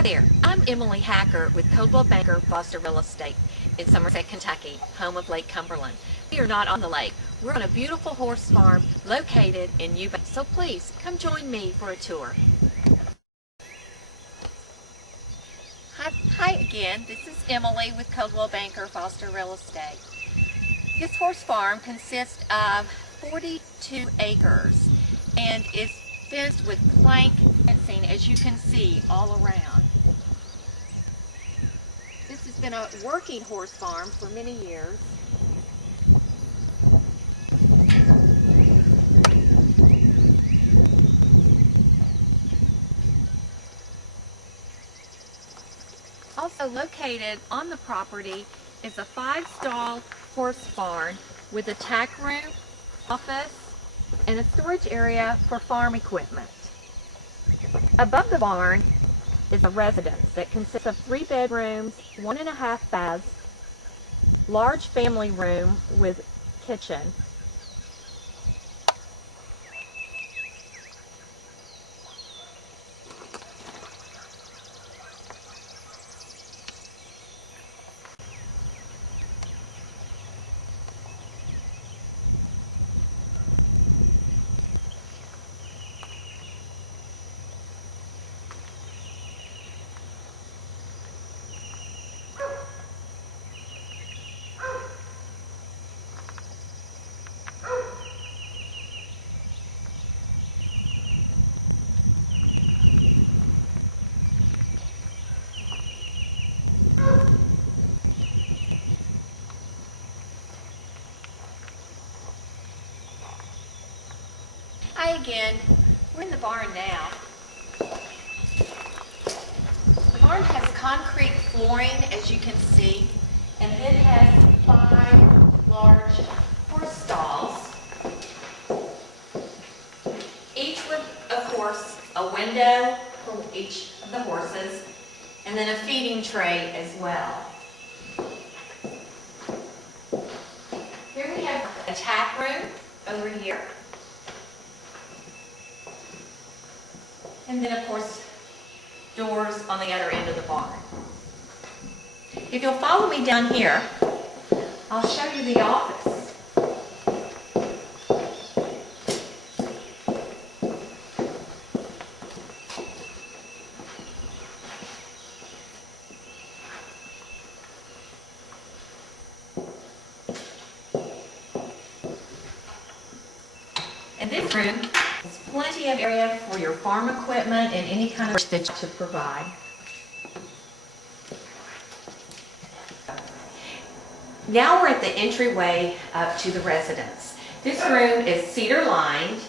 Hi there, I'm Emily Hacker with Coldwell Banker Foster Real Estate in Somerset, Kentucky, home of Lake Cumberland. We are not on the lake. We're on a beautiful horse farm located in Eubank. So please come join me for a tour. Hi again, this is Emily with Coldwell Banker Foster Real Estate. This horse farm consists of 42 acres and is fenced with plank fencing, as you can see, all around. This has been a working horse farm for many years. Also located on the property is a 5-stall horse barn with a tack room, office, and a storage area for farm equipment. Above the barn is a residence that consists of 3 bedrooms, 1.5 baths, large family room with kitchen, Hi again. We're in the barn now. The barn has concrete flooring, as you can see, and it has 5 large horse stalls, each with, of course, a window for each of the horses, and then a feeding tray as well. Here we have a tack room over here. And then, of course, doors on the other end of the barn. If you'll follow me down here, I'll show you the office. And this room has plenty of area for your farm equipment and any kind of that to provide. Now we're at the entryway up to the residence. This room is cedar lined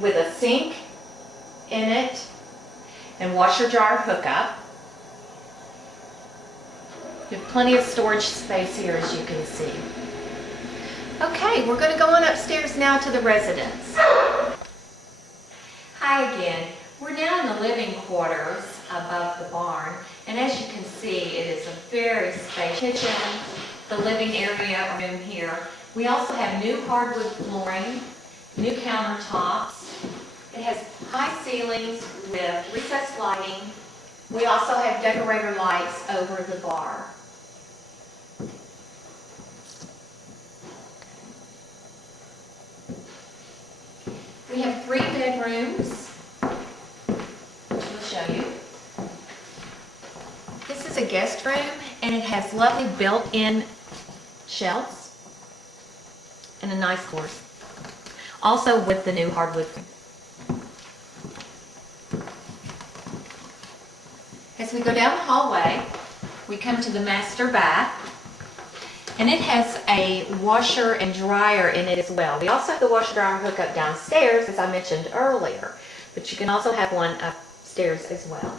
with a sink in it and washer dryer hookup. You have plenty of storage space here, as you can see. Okay, we're going to go on upstairs now to the residence. Hi again. We're now in the living quarters above the barn, and as you can see, it is a very spacious kitchen, the living area room here. We also have new hardwood flooring, new countertops. It has high ceilings with recessed lighting. We also have decorator lights over the bar. We have 3 bedrooms, which we'll show you. This is a guest room, and it has lovely built-in shelves and a nice horse. Also with the new hardwood. As we go down the hallway, we come to the master bath. And it has a washer and dryer in it as well. We also have the washer dryer hookup downstairs, as I mentioned earlier, but you can also have one upstairs as well.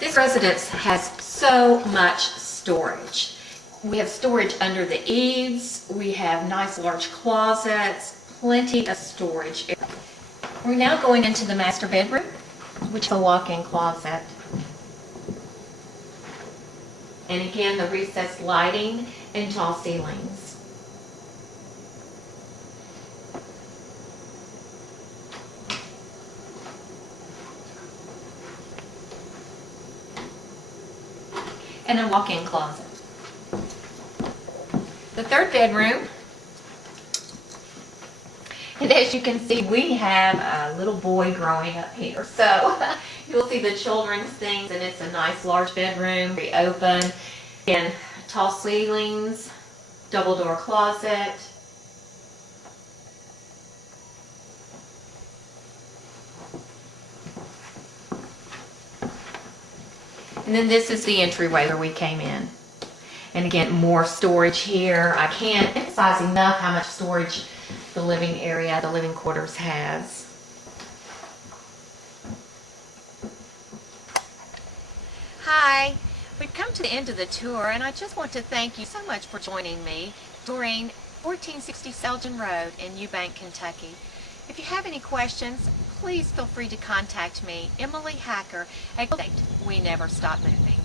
This residence has so much storage. We have storage under the eaves, we have nice large closets, plenty of storage. We're now going into the master bedroom, which is a walk-in closet. And again, the recessed lighting and tall ceilings. and a walk-in closet. The third bedroom, and as you can see, we have a little boy growing up here. So you'll see the children's things, and it's a nice large bedroom, very open, and tall ceilings, double door closet. And then this is the entryway where we came in. And again, more storage here. I can't emphasize enough how much storage the living area, the living quarters has. Hi, we've come to the end of the tour, and I just want to thank you so much for joining me touring 1460 Selgin Road in Eubank, Kentucky. If you have any questions, please feel free to contact me, Emily Hacker, at We Never Stop Moving.